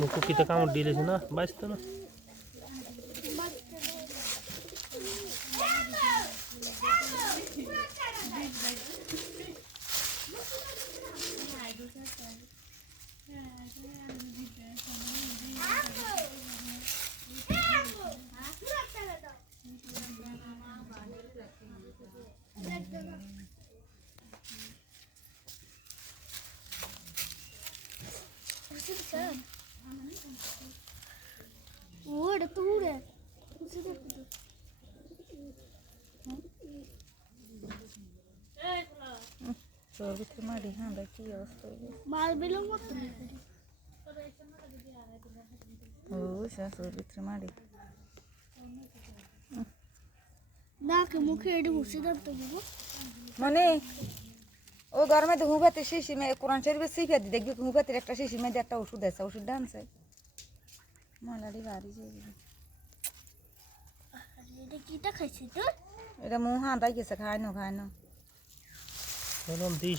মুকুকিতে কামড় দিয়েছে না বাঁচতো না ಮಾಡಿ ಹಾಕಿ মাল বেলুন মত ভিতরে মারি নাকে মুখে এডি ঘুষি দাঁড়তে দিব মানে ও গরমে তো হুবাতে শিশি মে কোরআন শরীফে শিখে দি দেখবি হুবাতে একটা শিশি মে একটা ওষুধ আছে ওষুধ ডানছে মালারি বাড়ি যাই এটা কিটা খাইছিস তুই এটা মুহ হাঁদাই গেছে খায় না বললাম দিস